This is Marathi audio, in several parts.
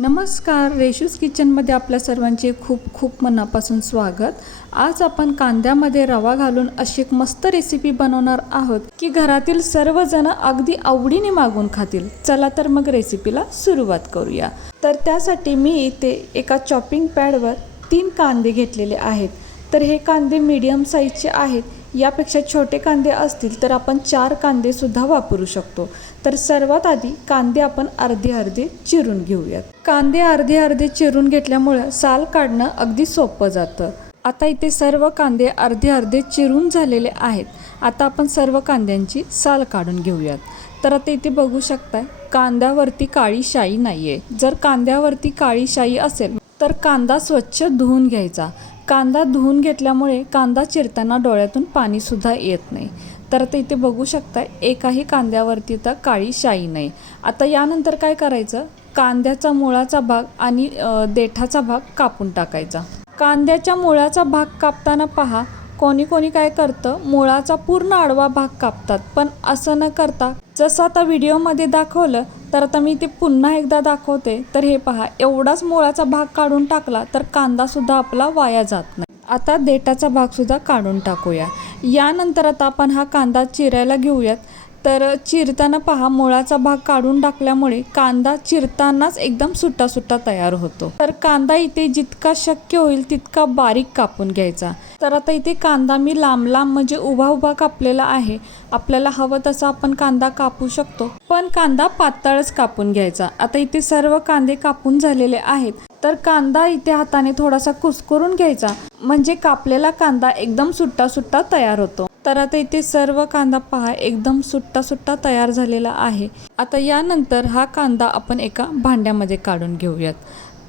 नमस्कार, रेशूज किचनमध्ये आपल्या सर्वांचे खूप खूप मनापासून स्वागत। आज आपण कांद्यामध्ये रवा घालून अशी एक मस्त रेसिपी बनवणार आहोत की घरातील सर्वजण अगदी आवडीने मागून खातील। चला तर मग रेसिपीला सुरुवात करूया। तर त्यासाठी मी इथे एका चॉपिंग पॅडवर 3 कांदे घेतलेले आहेत। तर हे कांदे मीडियम साईजचे आहेत। यापेक्षा छोटे कांदे असतील तर आपण 4 कांदे सुद्धा वापरू शकतो। तर सर्वात आधी कांदे आपण अर्धे अर्धे चिरून घेऊयात। कांदे अर्धे अर्धे चिरून घेतल्यामुळे साल काढणं अगदी सोपं जातं। आता इथे सर्व कांदे अर्धे अर्धे चिरून झालेले आहेत। आता आपण सर्व कांद्यांची साल काढून घेऊयात। तर आता इथे बघू शकताय कांद्यावरती काळी शाई नाहीये। जर कांद्यावरती काळी शाई असेल तर कांदा स्वच्छ धुवून घ्यायचा। कांदा धुवून घेतल्यामुळे कांदा चिरताना डोळ्यातून पाणी सुद्धा येत नाही। तर आता इथे बघू शकताय एकाही कांद्यावरती तर काळी शाई नाही। आता यानंतर काय करायचं, कांद्याचा मुळाचा भाग आणि देठाचा भाग कापून टाकायचा। कांद्याच्या मुळाचा भाग कापताना पहा, कोणी कोणी काय करतं, मुळाचा पूर्ण आडवा भाग कापतात, पण असं न करता जसं आता व्हिडिओमध्ये दाखवलं तर आता मी ते पुन्हा एकदा दाखवते। तर हे पहा, एवढाच मुळाचा भाग काढून टाकला तर कांदा सुद्धा आपला वाया जात नाही। आता देठाचा भाग सुद्धा काढून टाकूया। यानंतर आता आपण हा कांदा चिरायला घेऊयात। तर चिरताना पहा, मुळाचा भाग काढून टाकल्यामुळे कांदा चिरतानाच एकदम सुट्टा सुट्टा तयार होतो। तर कांदा इथे जितका शक्य होईल तितका बारीक कापून घ्यायचा। तर आता इथे कांदा मी लांब लांब म्हणजे उभा उभा कापलेला आहे। आपल्याला हवं तसं आपण कांदा कापू शकतो, पण कांदा पातळच कापून घ्यायचा। आता इथे सर्व कांदे कापून झालेले आहेत। तर कांदा इथे हाताने थोडासा कुस्करून घ्यायचा, म्हणजे कापलेला कांदा एकदम सुट्टा सुट्टा तयार होतो। तर आता इथे सर्व कांदा पहा एकदम सुट्टा सुट्टा तयार झालेला आहे। आता यानंतर हा कांदा आपण एका भांड्यामध्ये काढून घेऊयात।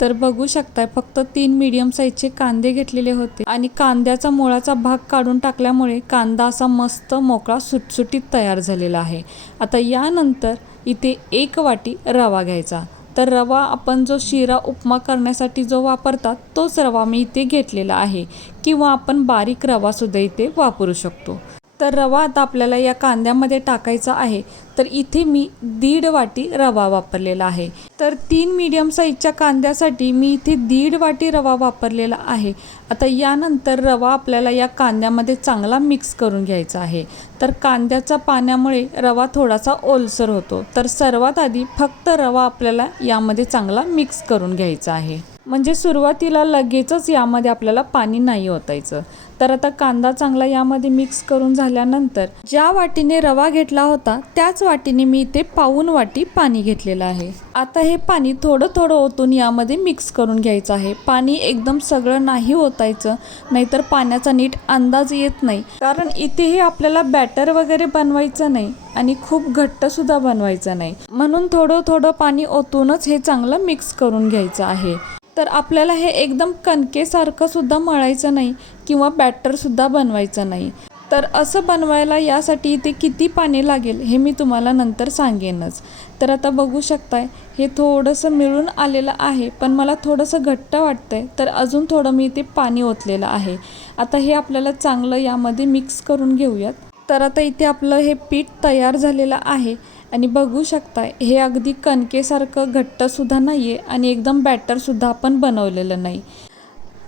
तर बघू शकताय फक्त 3 मीडियम साईजचे कांदे घेतलेले होते आणि कांद्याचा मुळाचा भाग काढून टाकल्यामुळे कांदा असा मस्त मोकळा सुटसुटीत तयार झालेला आहे। आता यानंतर इथे 1 वाटी रवा घ्यायचा। तर रवा आपण जो शिरा उपमा करण्यासाठी जो वापरतात तोच रवा मी इथे घेतलेला आहे, किंवा आपण बारीक रवा सुद्धा इथे वापरू शकतो। तर रवा आता आपल्याला या कांद्यामध्ये टाकायचा आहे। तर इथे मी 1.5 वाटी रवा वापरलेला आहे। तर 3 मीडियम साईजच्या कांद्यासाठी मी इथे 1.5 वाटी रवा वापरलेला आहे। आता यानंतर रवा आपल्याला या कांद्यामध्ये चांगला मिक्स करून घ्यायचा आहे। तर कांद्याच्या पाण्यामुळे रवा थोडासा ओलसर होतो। तर सर्वात आधी फक्त रवा आपल्याला यामध्ये चांगला मिक्स करून घ्यायचा आहे, म्हणजे सुरुवातीला लगेचच यामध्ये आपल्याला पाणी नाही ओतायचं। तर आता कांदा चांगला यामध्ये मिक्स करून झाल्यानंतर ज्या वाटीने रवा घेतला होता त्याच वाटीने मी इथे 1.25 वाटी पाणी घेतलेलं आहे। आता हे पाणी थोडं थोडं ओतून यामध्ये मिक्स करून घ्यायचं आहे। पाणी एकदम सगळं नाही ओतायचं, नाहीतर पाण्याचा नीट अंदाज येत नाही। कारण इथेही आपल्याला बॅटर वगैरे बनवायचं नाही आणि खूप घट्ट सुद्धा बनवायचं नाही, म्हणून थोडं थोडं पाणी ओतूनच हे चांगलं मिक्स करून घ्यायचं आहे। तर आपल्याला हे एकदम कणकेसारखं सुद्धा मळायचं नाही किंवा बॅटर सुद्धा बनवायचं नाही। तर असं बनवायला यासाठी इथे किती पाणी लागेल हे मी तुम्हाला नंतर सांगेनच। तर आता बघू शकताय हे थोडंसं मिळून आलेलं आहे, पण मला थोडंसं घट्ट वाटतंय, तर अजून थोडं मी इथे पाणी ओतलेलं आहे। आता हे आपल्याला चांगलं यामध्ये मिक्स करून घेऊयात। तर आता इथे आपलं हे पीठ तयार झालेलं आहे आणि बघू शकताय हे अगदी कणकेसारखं घट्टसुद्धा नाही आहे आणि एकदम बॅटरसुद्धा आपण बनवलेलं नाही।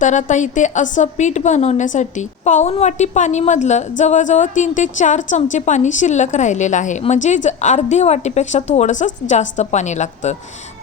तर आता इथे असं पीठ बनवण्यासाठी 1.25 वाटी पाणीमधलं जवळजवळ 3 ते 4 चमचे पाणी शिल्लक राहिलेलं आहे, म्हणजे अर्धे वाटीपेक्षा थोडंसं जास्त पाणी लागतं।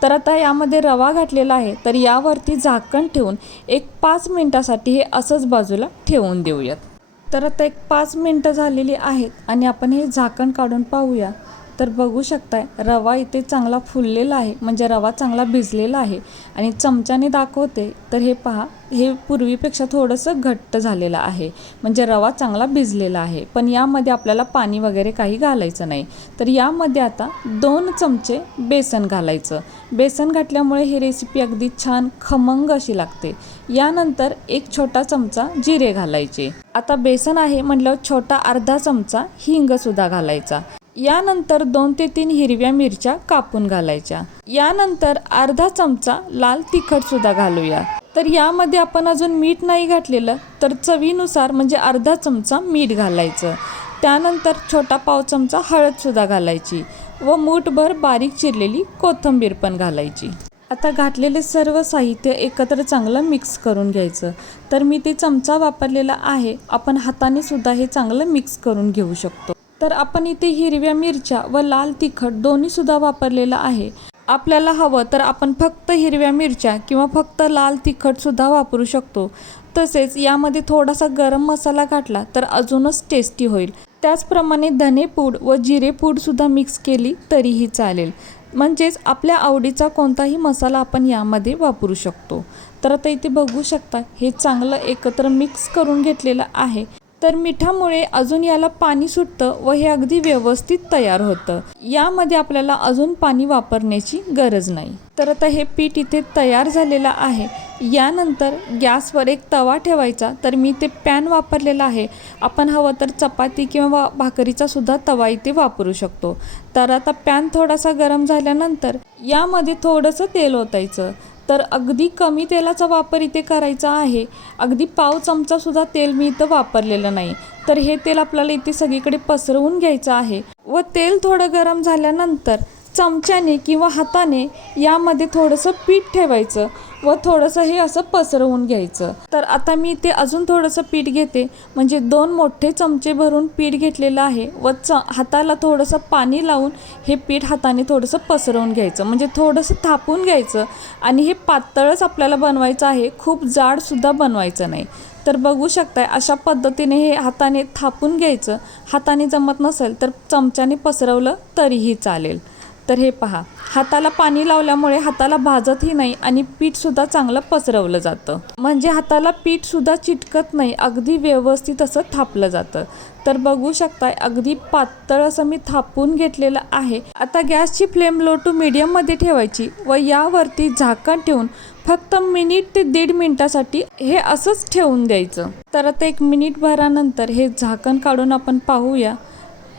तर आता यामध्ये रवा घातलेला आहे, तर यावरती झाकण ठेवून एक 5 मिनिटासाठी हे असंच बाजूला ठेवून देऊयात। तर आता एक 5 मिनिटं झालेली आहेत आणि आपण हे झाकण काढून पाहूया। तर बघू शकताय रवा इथे चांगला फुललेला आहे, म्हणजे रवा चांगला भिजलेला आहे। आणि चमच्याने दाखवते तर हे पहा, हे पूर्वीपेक्षा थोडंसं घट्ट झालेलं आहे, म्हणजे रवा चांगला भिजलेला आहे। पण यामध्ये आपल्याला पाणी वगैरे काही घालायचं नाही। तर यामध्ये आता 2 चमचे बेसन घालायचं। बेसन घातल्यामुळे ही रेसिपी अगदी छान खमंग अशी लागते। यानंतर 1 छोटा चमचा जिरे घालायचे। आता बेसन आहे म्हटल्यावर छोटा अर्धा चमचा हिंग सुद्धा घालायचा। यानंतर 2 ते 3 हिरव्या मिरच्या कापून घालायच्या। यानंतर अर्धा चमचा लाल तिखट सुद्धा घालूया। तर यामध्ये आपण अजून मीठ नाही घातलेलं, तर चवीनुसार म्हणजे अर्धा चमचा मीठ घालायचं। त्यानंतर छोटा पाव चमचा हळद सुद्धा घालायची व मूठभर बारीक चिरलेली कोथिंबीर पण घालायची। आता घातलेले सर्व साहित्य एकत्र चांगलं मिक्स करून घ्यायचं. तर मी ते चमचा वापरलेला आहे, आपण हाताने सुद्धा हे चांगलं मिक्स करून घेऊ शकतो. तर आपण इथे हिरव्या मिरच्या व लाल तिखट दोन्ही सुद्धा वापरलेलं आहे. आपल्याला हवं तर आपण फक्त हिरव्या मिरच्या किंवा फक्त लाल तिखट सुद्धा वापरू शकतो. तसेच यामध्ये थोडासा गरम मसाला घातला तर अजूनच टेस्टी होईल. त्याचप्रमाणे धनेपूड व जिरेपूड सुद्धा मिक्स केली तरीही चालेल. म्हणजेच आपल्या आवडीचा कोणताही मसाला आपण यामध्ये वापरू शकतो. तर आता इथे बघू शकता हे चांगलं एकत्र मिक्स करून घेतलेलं आहे. तर मिठामुळे अजून याला पाणी सुटतं व हे अगदी व्यवस्थित तयार होतं. यामध्ये आपल्याला अजून पाणी वापरण्याची गरज नाही. तर आता हे पीठ इथे तयार झालेलं आहे. यानंतर गॅसवर एक तवा ठेवायचा. तर मी ते पॅन वापरलेला आहे. आपण हवं तर चपाती किंवा भाकरीचा सुद्धा तवा इथे वापरू शकतो. तर आता पॅन थोडासा गरम झाल्यानंतर यामध्ये थोडंसं तेल ओतायचं. तर अगदी कमी तेलाचा वापर इथे करायचा आहे. अगदी पाव चमचासुद्धा तेल मी इथं वापरलेलं नाही. तर हे तेल आपल्याला इथे सगळीकडे पसरवून घ्यायचं आहे व तेल थोडं गरम झाल्यानंतर चमच्याने किंवा हाताने यामध्ये थोडंसं पीठ ठेवायचं व थोडंसं हे असं पसरवून घ्यायचं. तर आता मी इथे अजून थोडंसं पीठ घेते. म्हणजे 2 मोठे चमचे भरून पीठ घेतलेलं आहे व हाताला थोडंसं पाणी लावून हे पीठ हाताने थोडंसं पसरवून घ्यायचं. म्हणजे थोडंसं थापून घ्यायचं आणि हे पातळच आपल्याला बनवायचं आहे, खूप जाडसुद्धा बनवायचं नाही. तर बघू शकताय अशा पद्धतीने हे हाताने थापून घ्यायचं. हाताने जमत नसेल तर चमच्याने पसरवलं तरीही चालेल. तर हे पहा, हाताला पाणी लावल्यामुळे हाताला भाजतही नाही आणि पीठसुद्धा चांगलं पसरवलं जातं. म्हणजे हाताला पीठसुद्धा चिटकत नाही, अगदी व्यवस्थित असं थापलं जातं. तर बघू शकताय अगदी पातळ असं मी थापून घेतलेलं आहे. आता गॅसची फ्लेम लो टू मीडियममध्ये ठेवायची व यावरती झाकण ठेवून फक्त मिनिट ते 1.5 मिनिटासाठी हे असंच ठेवून द्यायचं. तर आता 1 मिनिटभरानंतर हे झाकण काढून आपण पाहूया.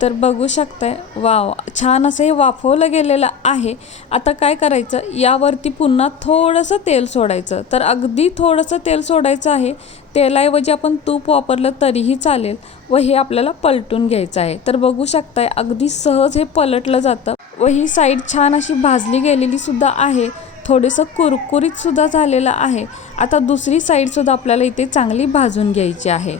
तर बघू शकताय वाव, छान असं हे वाफवलं गेलेलं आहे. आता काय करायचं, यावरती पुन्हा थोडंसं तेल सोडायचं. तर अगदी थोडंसं तेल सोडायचं आहे. तेलाऐवजी आपण तूप वापरलं तरीही चालेल व हे आपल्याला पलटून घ्यायचं आहे. तर बघू शकताय अगदी सहज हे पलटलं जातं व ही साईड छान अशी भाजली गेलेली सुद्धा आहे. थोडंसं कुरकुरीत सुद्धा झालेलं आहे. आता दुसरी साईडसुद्धा आपल्याला इथे चांगली भाजून घ्यायची आहे.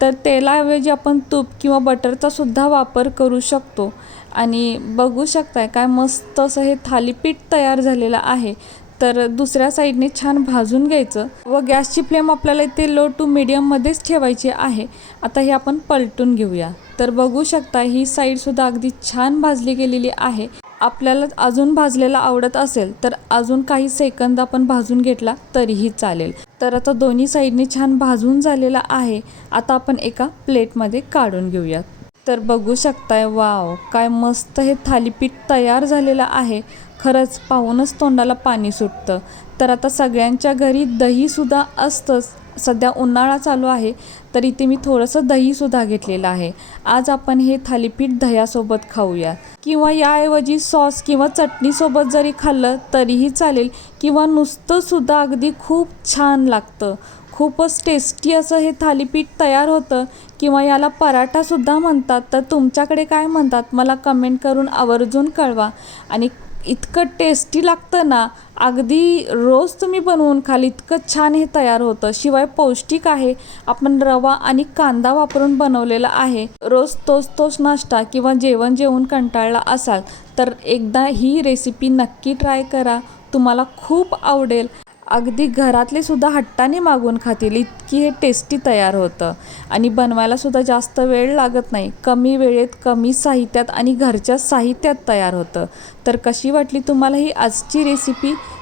तर तेलाऐवजी आपण तूप किंवा बटरचा सुद्धा वापर करू शकतो. आणि बघू शकताय काय मस्त असं हे थालीपीठ तयार झालेलं आहे. तर दुसऱ्या साईडने छान भाजून घ्यायचं व गॅसची फ्लेम आपल्याला इथे लो टू मीडियममध्येच ठेवायची आहे. आता हे आपण पलटून घेऊया. तर बघू शकता ही साईडसुद्धा अगदी छान भाजली गेलेली आहे. आपल्याला अजून भाजलेला आवडत असेल तर अजून काही सेकंद आपण भाजून घेतला तरीही चालेल. तर आता दोन्ही साईडने छान भाजून झालेला आहे. आता आपण एका प्लेटमध्ये काढून घेऊयात. तर बघू शकताय वाव, काय मस्त हे थालीपीठ तयार झालेलं आहे. खरंच पाहूनच तोंडाला पाणी सुटतं. तर आता सगळ्यांच्या घरी दहीसुद्धा असतंच. सध्या उन्हाळा चालू आहे तर इथे मी थोडंसं दहीसुद्धा घेतलेलं आहे. आज आपण हे थालीपीठ दह्यासोबत खाऊया किंवा याऐवजी सॉस किंवा चटणीसोबत जरी खाल्लं तरीही चालेल किंवा नुसतंसुद्धा अगदी खूप छान लागतं. खूपच टेस्टी असं हे थालीपीठ तयार होतं किंवा याला पराठासुद्धा म्हणतात. तर तुमच्याकडे काय म्हणतात मला कमेंट करून आवर्जून कळवा. आणि इतकं टेस्टी लागतं ना, अगदी रोज तुम्ही बनवून खाल इतकं छान हे तयार होतं. शिवाय पौष्टिक आहे. आपण रवा आणि कांदा वापरून बनवलेला आहे. रोज तोच नाश्ता किंवा जेवण जेवून कंटाळला असाल तर एकदा ही रेसिपी नक्की ट्राय करा, तुम्हाला खूप आवडेल. अगदी घरातले सुद्धा हट्टाने मागून खातील इतकी हे टेस्टी तयार होतं. आणि बनवायला सुद्धा जास्त वेळ लागत नाही. कमी वेळेत कमी साहित्यात आणि घरच्या साहित्यात तयार होतं. तर कशी वाटली तुम्हाला ही आजची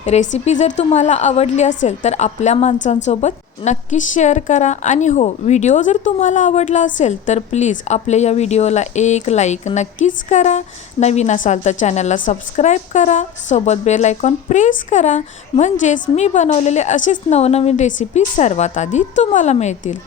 रेसिपी जर तुम्हाला आवडली असेल तर आपल्या माणसांसोबत नक्कीच शेअर करा. आणि हो, व्हिडिओ जर तुम्हाला आवडला असेल तर प्लीज आपल्या या व्हिडिओला एक लाईक नक्कीच करा. नवीन असाल तर चॅनलला सबस्क्राईब करा, सोबत बेल आयकॉन प्रेस करा. म्हणजेच मी बनवलेले असेच नवनवीन रेसिपी सर्वात आधी तुम्हाला मिळतील.